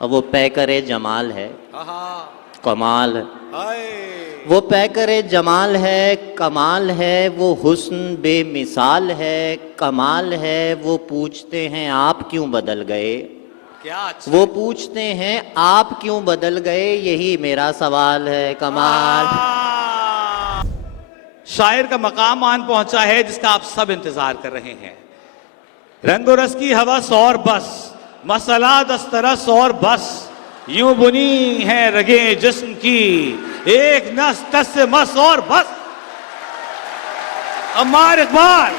अब वो पैकरे जमाल है, कमाल है। हाय वो पैकरे जमाल है, कमाल है। वो हुस्न बेमिसाल है, कमाल है। वो पूछते हैं आप क्यों बदल गए, क्या अच्छा। वो पूछते हैं आप क्यों बदल गए, यही मेरा सवाल है। कमाल। शायर का मकाम आन पहुंचा है जिसका आप सब इंतजार कर रहे हैं। रंगो रस की हवस और बस, मसला दस्तरस और बस, यूं बुनी है रगे जिस्म की, एक नस टस से मस और बस। अम्मार इकबाल।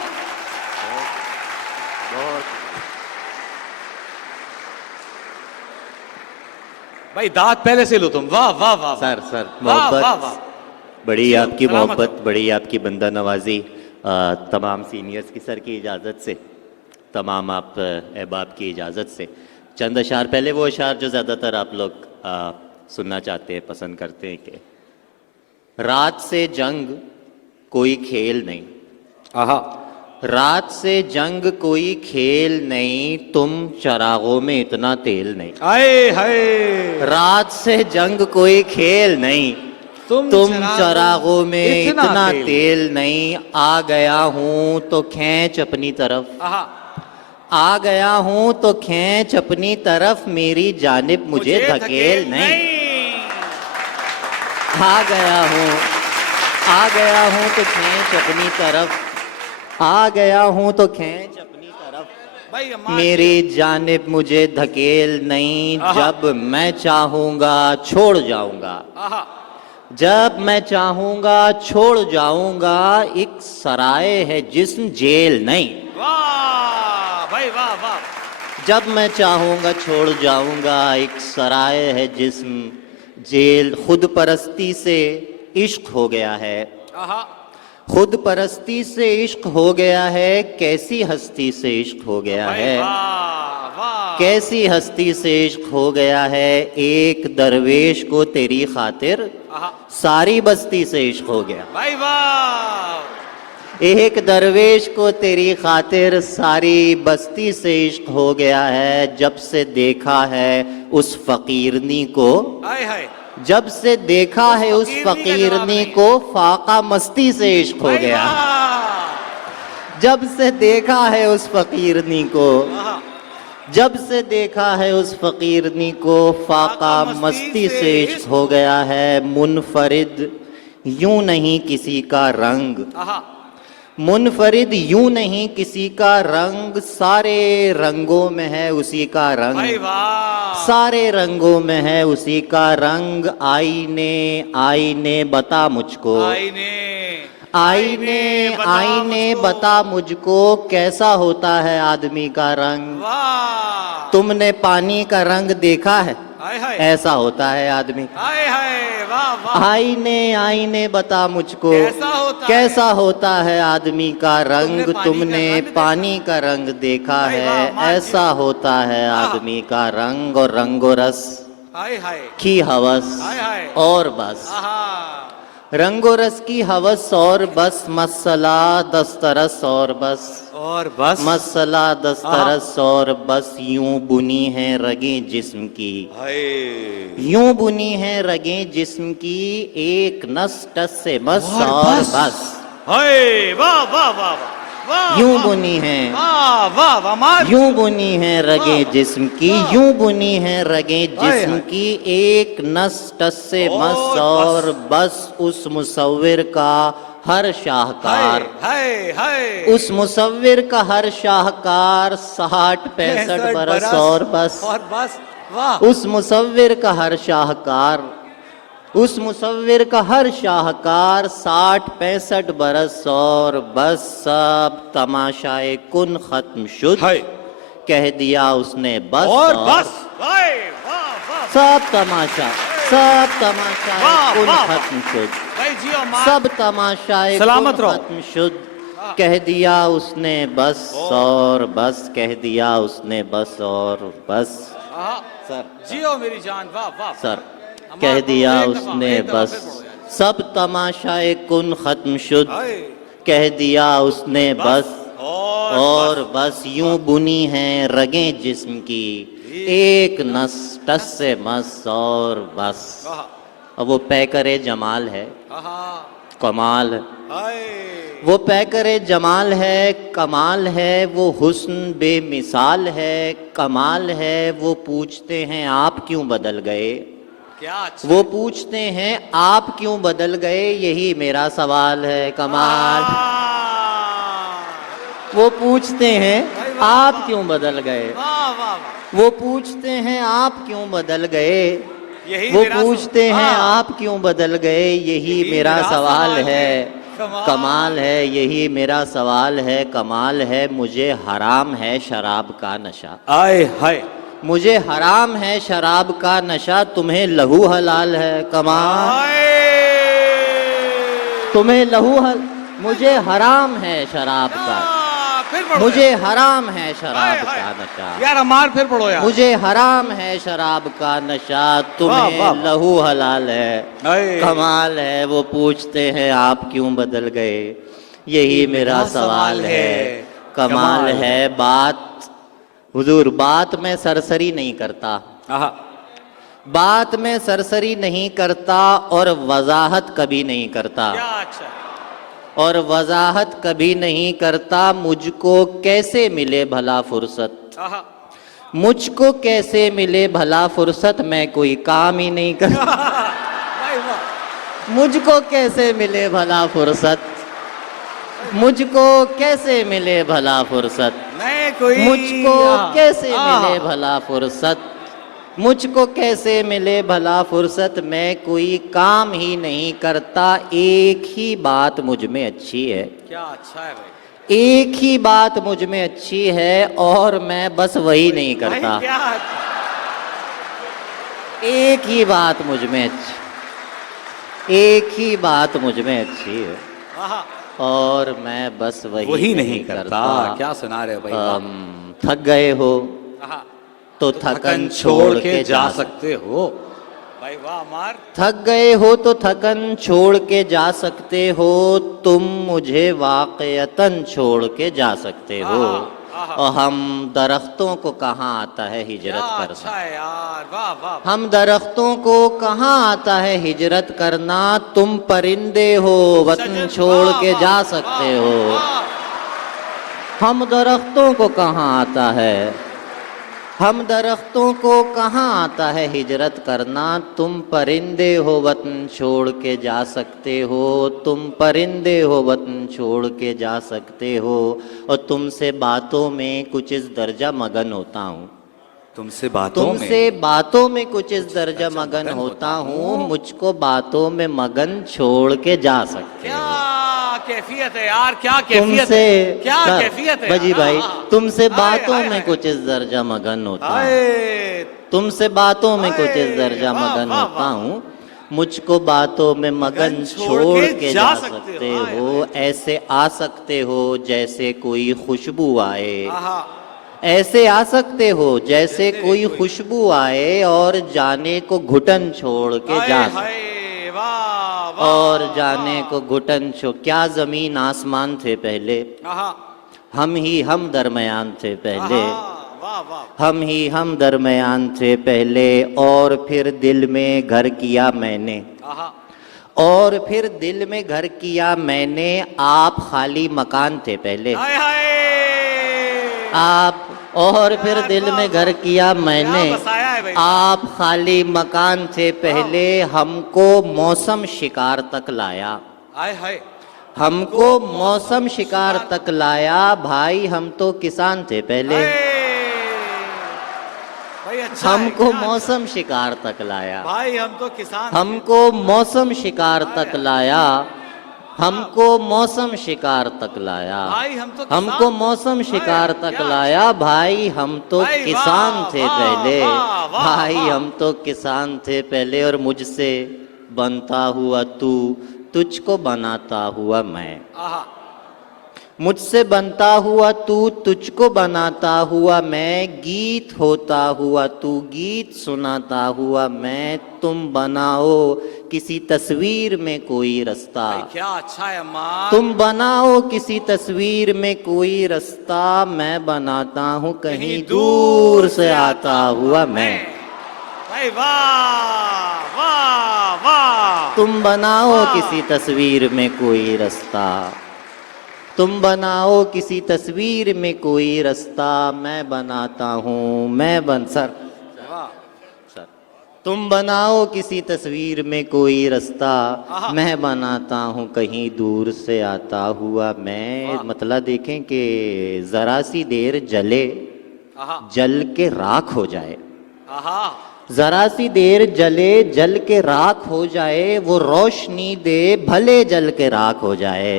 भाई दांत पहले से लो तुम। वाह वाह वाह सर वाह वाह वाह। मोहब्बत, बड़ी आपकी सलामत मोहब्बत, बड़ी आपकी बंदा नवाजी। तमाम सीनियर्स की सर की इजाज़त से, तमाम आप अहबाब की इजाज़त से चंद अशार, पहले वो अशार जो ज़्यादातर आप लोग सुनना चाहते हैं, पसंद करते हैं कि रात से जंग कोई खेल नहीं, आहा, रात से जंग कोई खेल नहीं, तुम चरागों में इतना तेल नहीं। आए हाय, रात से जंग कोई खेल नहीं, तुम चरागों में इतना तेल नहीं। आ गया हूं तो खींच अपनी तरफ, आहा, आ गया हूं तो खींच अपनी तरफ, मेरी जानिब मुझे धकेल नहीं। आ गया हूं तो खींच अपनी तरफ, आ गया हूं तो खींच अपनी तरफ, भाई मेरी जानिब मुझे धकेल नहीं। जब मैं चाहूंगा छोड़ जाऊंगा, आहा, जब मैं चाहूंगा छोड़ जाऊंगा, एक सराय है जिस्म जेल नहीं। वाह भाई वाह वाह। जब मैं चाहूंगा छोड़ जाऊंगा, एक सराय है जिस्म जेल। खुद परस्ती से इश्क हो गया है, आहा, खुद परस्ती से इश्क हो गया है, कैसी हस्ती से इश्क हो गया है, वाह वाह। कैसी हस्ती से इश्क हो गया है। एक दरवेश को तेरी खातिर आहा, सारी बस्ती से इश्क हो गया। भाई वाह। एक दरवेश को तेरी खातिर सारी बस्ती से इश्क हो गया है। जब से देखा है उस फकीरनी को, हाय हाय, जब से देखा है उस फकीरनी को, फाका मस्ती से इश्क हो गया। जब से देखा है उस फकीरनी को, जब से देखा है उस फकीरनी को, फाका मस्ती से इश्क हो गया है। मुनफरिद यूं नहीं किसी का रंग, मुनफरिद यूं नहीं किसी का रंग, सारे रंगों में है उसी का रंग, सारे रंगों में है उसी का रंग। आईने आईने बता मुझको, आईने आईने बता मुझको, कैसा होता है आदमी का रंग। तुमने पानी का रंग देखा है, ऐसा होता है आदमी। आईने आईने बता मुझको, कैसा होता है आदमी का रंग। तुमने पानी का रंग देखा है, ऐसा होता है आदमी का रंग। और रंगो रस की हवस और बस, रंगो रस की हवस और बस, मसला दस्तरस और बस, मसला दस्तरस और बस। यूं बुनी है रगे जिस्म की, यूं बुनी है रगे जिस्म की, एक नस टस से मस और बस। वाह वाह वाह, यूं बुनी है, यूं बुनी है रगे जिस्म की, यूं बुनी है रगे जिस्म की, एक नस टस से मस और बस। उस मुसव्विर का हर शाहकार, उस मुसव्विर का हर शाहकार, 60-65 बरस और बस। उस मुसव्विर का हर शाहकार, उस मुसव्विर का हर शाहकार, 60-65 बरस और बस। सब तमाशाए कुन खत्म शुद, कह दिया उसने बस और बस। सब तमाशाए कुन खत्म शुद, सब तमाशाए कुन खत्म शुद, कह दिया उसने बस और बस, कह दिया उसने बस और बस। सर जियो मेरी जान, वाह वाह सर, कह दिया उसने बस। सब तमाशाए कुन खत्म शुद, कह दिया उसने बस और बस। यूं बुनी है रगे जिस्म की, एक नस टस से मस और बस। अब वो पैकरे जमाल है, कमाल है। वो पैकरे जमाल है, कमाल है। वो हुस्न बेमिसाल है, कमाल है। वो पूछते हैं आप क्यों बदल गए, क्या अच्छा। वो पूछते हैं आप क्यों बदल गए, यही मेरा सवाल है। कमाल। वो पूछते हैं आप क्यों बदल गए, वो पूछते हैं आप क्यों बदल गए, वो पूछते हैं आप क्यों बदल गए, यही मेरा सवाल है। कमाल है, यही मेरा सवाल है। कमाल है। मुझे हराम है शराब का नशा, आए हाय। मुझे हराम है शराब का नशा, तुम्हें लहू हलाल है। कमाल। तुम्हें मुझे हराम है शराब का, मुझे हराम है शराब का नशा। यार अमार फिर पढ़ो यार। मुझे हराम है शराब का नशा, तुम्हें लहू हलाल है। कमाल है। वो पूछते हैं आप क्यों बदल गए, यही मेरा सवाल है। कमाल है। बात हुजूर, बात में सरसरी नहीं करता, बात में सरसरी नहीं करता और वजाहत कभी नहीं करता, अच्छा। और वजाहत कभी नहीं करता। मुझको कैसे मिले भला फुर्सत, मुझको कैसे मिले भला फुर्सत, मैं कोई काम ही नहीं करता। मुझको कैसे मिले भला फुर्सत, मुझको कैसे मिले भला फुर्सत, मुझको कैसे मिले भला फुर्सत, मुझको कैसे मिले भला फुर्सत, मैं कोई काम ही नहीं करता। एक ही बात मुझ में अच्छी है, क्या अच्छा है भाई, एक ही बात मुझ में अच्छी है और मैं बस वही नहीं करता। एक ही बात मुझ में अच्छी, एक ही बात मुझ में अच्छी है और मैं बस वही नहीं करता। क्या सुना रहे हो भाई। थक गए हो तो थकन छोड़ के जा सकते हो भाई। वाह मार। थक गए हो तो थकन छोड़ के जा सकते हो, तुम मुझे वाक़यतन छोड़ के जा सकते हो। और हम दरख्तों को कहाँ आता है हिजरत करना, अच्छा है यार। वाह वाह। हम दरख्तों को कहाँ आता है हिजरत करना, तुम परिंदे हो वतन छोड़ के जा सकते हो। हम दरख्तों को कहाँ आता है, हम दरख्तों को कहाँ आता है हिजरत करना, तुम परिंदे हो वतन छोड़ के जा सकते हो, तुम परिंदे हो वतन छोड़ के जा सकते हो। और तुमसे बातों में कुछ इस दर्जा मगन होता हूँ, तुमसे बातों में कुछ इस दर्जा मगन होता हूँ, मुझको बातों में मगन छोड़ के जा सकते हो। कैफियत है यार, क्या कैफियत है, क्या कैफियत है बजी भाई। तुमसे बातों में कुछ इस दर्जा मगन होता हूँ, तुमसे बातों में कुछ इस दर्जा मगन होता हूँ, मुझको बातों में मगन छोड़ के जा सकते हो। ऐसे आ सकते हो जैसे कोई खुशबू आए, ऐसे आ सकते हो जैसे कोई खुशबू आए, और जाने को घुटन छोड़ के जा सकते, और जाने को घुटन छो। क्या जमीन आसमान थे पहले, हम ही हम दरमियान थे पहले, हम ही हम दरमियान थे पहले, और फिर दिल में घर किया मैंने, और फिर दिल में घर किया मैंने, आप खाली मकान थे पहले, आप, और फिर दिल में घर किया मैंने, आप खाली मकान थे पहले, हमको मौसम शिकार तक लाया, हमको मौसम शिकार तक लाया, भाई हम तो किसान थे पहले, हमको मौसम शिकार तक लाया, भाई हम तो किसान, हमको मौसम शिकार तक लाया, हमको मौसम शिकार तक लाया, हमको मौसम शिकार तक लाया, भाई हम तो किसान थे पहले, भाई हम तो किसान थे पहले, और मुझसे बनता हुआ तू, तुझको बनाता हुआ मैं, मुझसे बनता हुआ तू, तुझको बनाता हुआ मैं, गीत होता हुआ तू, गीत सुनाता हुआ मैं, तुम बनाओ किसी तस्वीर में कोई रास्ता। भाई क्या अच्छा है अम्मा। तुम बनाओ किसी तस्वीर में कोई रास्ता, मैं बनाता हूँ कहीं दूर से आता हुआ मैं। भाई वाह वाह वाह। तुम बनाओ वाह। किसी तस्वीर में कोई रास्ता, तुम बनाओ किसी तस्वीर में कोई रास्ता, मैं बनाता हूँ सर तुम बनाओ किसी तस्वीर में कोई रास्ता, मैं बनाता हूँ कहीं दूर से आता हुआ मैं। मतलब देखें कि जरा सी देर जले, जल के राख हो जाए, जरा सी देर जले जल के राख हो जाए, वो रोशनी दे भले जल के राख हो जाए,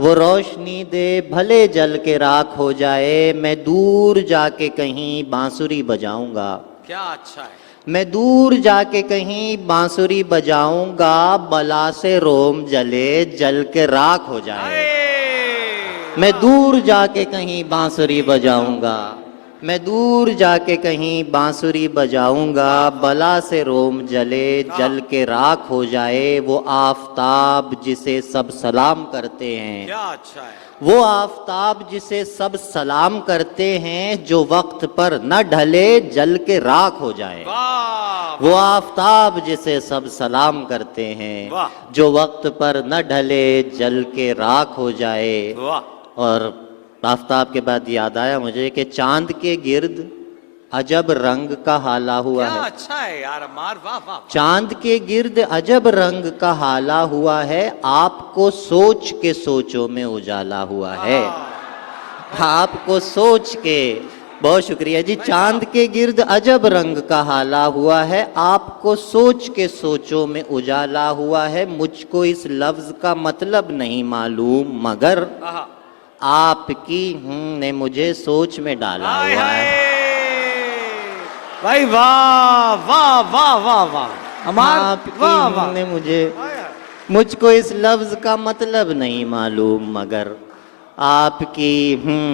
वो रोशनी दे भले जल के राख हो जाए। मैं दूर जाके कहीं बांसुरी बजाऊंगा, क्या अच्छा है। मैं दूर जाके कहीं बांसुरी बजाऊंगा, बला से रोम जले जल के राख हो जाए। मैं दूर जाके कहीं बांसुरी बजाऊंगा, मैं दूर जाके कहीं बांसुरी बजाऊंगा, बला से रोम जले जल के राख हो जाए। वो आफताब जिसे सब सलाम करते हैं, क्या अच्छा है। वो आफताब जिसे सब सलाम करते हैं, जो वक्त पर न ढले जल के राख हो जाए। वो आफताब जिसे सब सलाम करते हैं, जो वक्त पर न ढले जल के राख हो जाए। और आफताब के बाद याद आया मुझे कि चांद के गिर्द अजब रंग का हाला हुआ है। अच्छा है यार अम्मार, वाह वाह। चांद के गिर्द अजब रंग का हाला हुआ है, आपको सोच के सोचों में उजाला हुआ है। आपको सोच के, बहुत शुक्रिया जी। चांद के गिर्द अजब रंग का हाला हुआ है, आपको सोच के सोचों में उजाला हुआ है। मुझको इस लफ्ज का मतलब नहीं मालूम, मगर आपकी ने मुझे सोच में डाला हुआ है। भाई वाह वाह वाह वाह वाह। आपकी ने मुझको इस लफ्ज का मतलब नहीं मालूम, मगर आपकी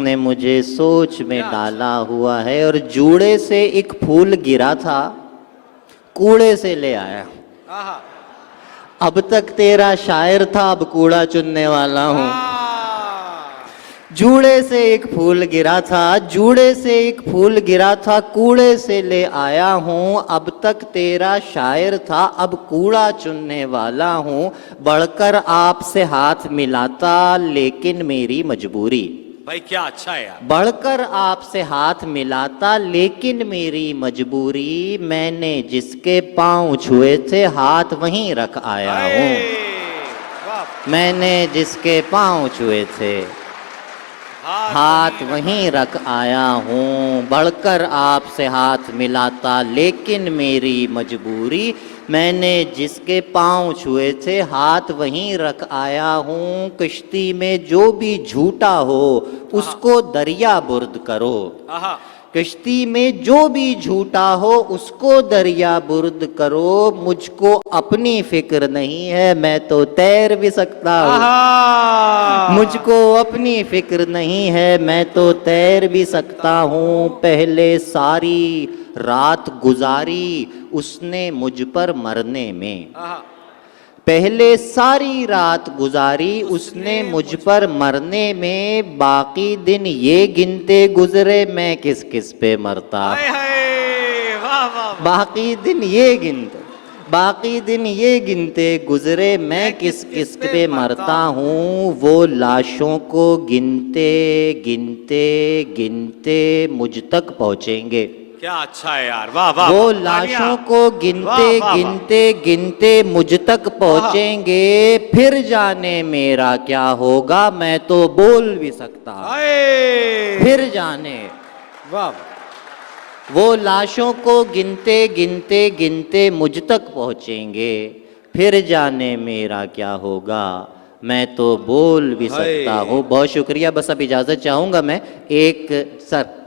ने मुझे सोच में डाला हुआ है। और जूड़े से एक फूल गिरा था, कूड़े से ले आया। अब तक तेरा शायर था, अब कूड़ा चुनने वाला हूँ। जूड़े से एक फूल गिरा था, जूड़े से एक फूल गिरा था, कूड़े से ले आया हूँ। अब तक तेरा शायर था, अब कूड़ा चुनने वाला हूँ। बढ़कर आपसे हाथ मिलाता लेकिन मेरी मजबूरी। भाई क्या अच्छा है यार। बढ़कर आपसे हाथ मिलाता लेकिन मेरी मजबूरी। मैंने जिसके पाँव छुए थे, हाथ वहीं रख आया हूँ। मैंने जिसके पाँव छुए थे, हाथ वहीं रख आया हूँ। बढ़कर आपसे हाथ मिलाता लेकिन मेरी मजबूरी। मैंने जिसके पाँव छुए थे, हाथ वहीं रख आया हूँ। कश्ती में जो भी झूठा हो, उसको दरिया बुर्द करो। कश्ती में जो भी झूठा हो, उसको दरिया बुर्द करो। मुझको अपनी फिक्र नहीं है, मैं तो तैर भी सकता हूँ। मुझको अपनी फिक्र नहीं है, मैं तो तैर भी सकता हूँ। पहले सारी रात गुजारी उसने मुझ पर मरने में, पहले सारी रात गुजारी उसने मुझ पर मरने में। बाकी दिन ये गिनते गुजरे मैं किस किस पे मरता। बाकी दिन ये गिनते, बाकी दिन ये गिनते गुजरे मैं किस किस पे मरता हूँ। वो लाशों को गिनते गिनते गिनते मुझ तक पहुँचेंगे। क्या अच्छा है यार, वाह वाह। वो लाशों को गिनते गिनते गिनते मुझ तक पहुँचेंगे। फिर जाने मेरा क्या होगा, मैं तो बोल भी सकता। फिर जाने, वाह। वो लाशों को गिनते गिनते गिनते मुझ तक पहुँचेंगे। फिर जाने मेरा क्या होगा, मैं तो बोल भी सकता हूँ। बहुत शुक्रिया। बस अब इजाज़त चाहूँगा मैं एक सर।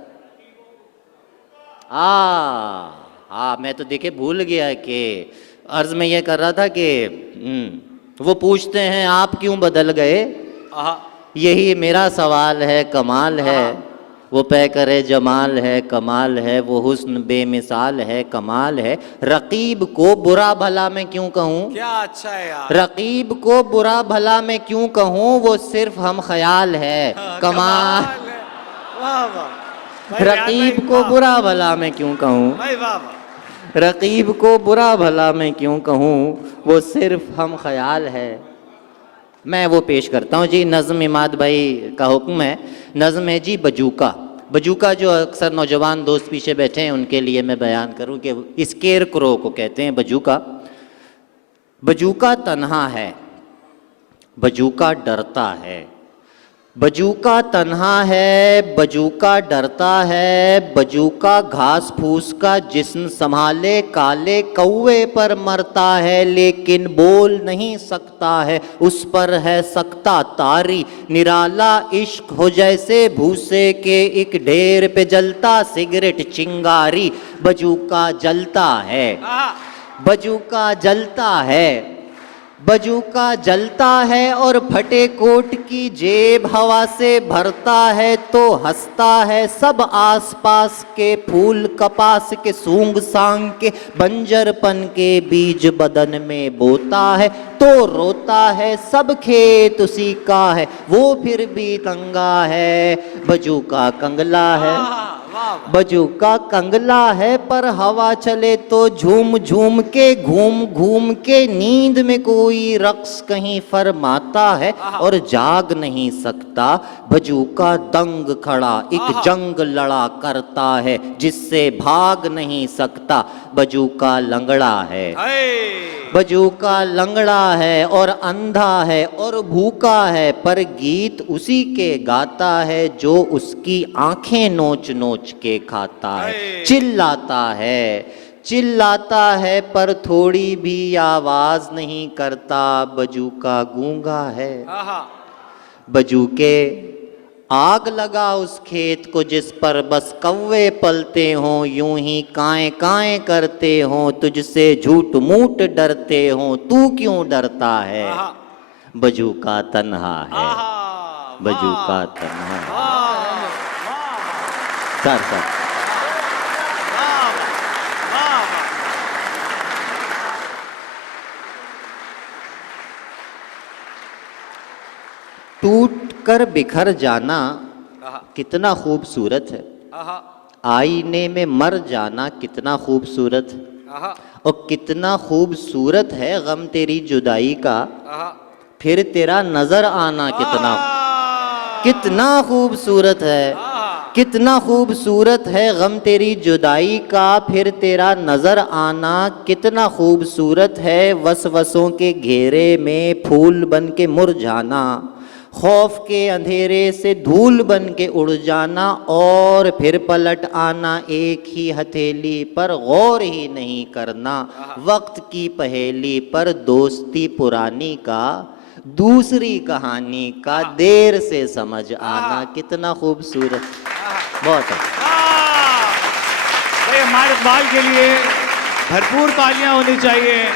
हाँ, मैं तो देखे भूल गया कि अर्ज में ये कर रहा था कि वो पूछते हैं आप क्यों बदल गए। यही मेरा सवाल है, कमाल है वो पै करे जमाल है, कमाल है वो हुस्न बेमिसाल है, कमाल है। रकीब को बुरा भला मैं क्यों कहूँ, क्या अच्छा है यार। रकीब को बुरा भला मैं क्यों कहूँ, वो सिर्फ हम ख्याल है, कमाल। है। वाह वाह भाई, रकीब भाई, को वाह। बुरा भला मैं क्यों कहूँ, भाई वाह वाह। रकीब को बुरा भला मैं क्यों कहूँ, वो सिर्फ हम ख्याल है। मैं वो पेश करता हूँ जी, नज़्म इमाद भाई का हुक्म है। नज़्म है जी बजूका। बजूका जो अक्सर नौजवान दोस्त पीछे बैठे हैं उनके लिए मैं बयान करूँ कि स्केर क्रो को कहते हैं बजूका। बजूका तन्हा है, बजूका डरता है, बजूका तन्हा है, बजूका डरता है, बजूका घास फूस का जिस्म संभाले, काले कौवे पर मरता है लेकिन बोल नहीं सकता है, उस पर है सकता तारी, निराला इश्क हो जैसे भूसे के एक ढेर पे जलता सिगरेट चिंगारी। बजूका जलता है, बजूका जलता है, बजूका जलता है और फटे कोट की जेब हवा से भरता है तो हंसता है सब आसपास के फूल कपास के सूंग सांग के बंजरपन के बीज बदन में बोता है तो रोता है सब खेत उसी का है वो फिर भी कंगा है। बजूका कंगला है, बजूका कंगला है पर हवा चले तो झूम झूम के घूम घूम के नींद में कोई रक्स कहीं फरमाता है और जाग नहीं सकता। बजूका दंग खड़ा एक जंग लड़ा करता है जिससे भाग नहीं सकता। बजूका लंगड़ा है, बजूका लंगड़ा है और अंधा है और भूखा है पर गीत उसी के गाता है जो उसकी आंखें नोच नोच के खाता है। चिल्लाता है, चिल्लाता है पर थोड़ी भी आवाज नहीं करता। बजूका गूंगा है, बजूके आग लगा उस खेत को जिस पर बस कौवे पलते हों, यूं ही काएं काएं करते हों, तुझसे झूठ मूठ डरते हों, तू क्यों डरता है। बजूका तन्हा है, बजूका तन्हा है। सर टूट कर बिखर जाना कितना खूबसूरत है, आईने में मर जाना कितना खूबसूरत है, और कितना खूबसूरत है गम तेरी जुदाई का, फिर तेरा नजर आना कितना खूबसूरत है, कितना खूबसूरत है गम तेरी जुदाई का, फिर तेरा नजर आना कितना खूबसूरत है। वसवसों के घेरे में फूल बन के मुरझाना, खौफ के अंधेरे से धूल बन के उड़ जाना और फिर पलट आना एक ही हथेली पर, गौर ही नहीं करना वक्त की पहेली पर, दोस्ती पुरानी का दूसरी कहानी का देर से समझ आना कितना खूबसूरत। बहुत है भाई, हमारे इकबाल के लिए भरपूर तालियां होनी चाहिए।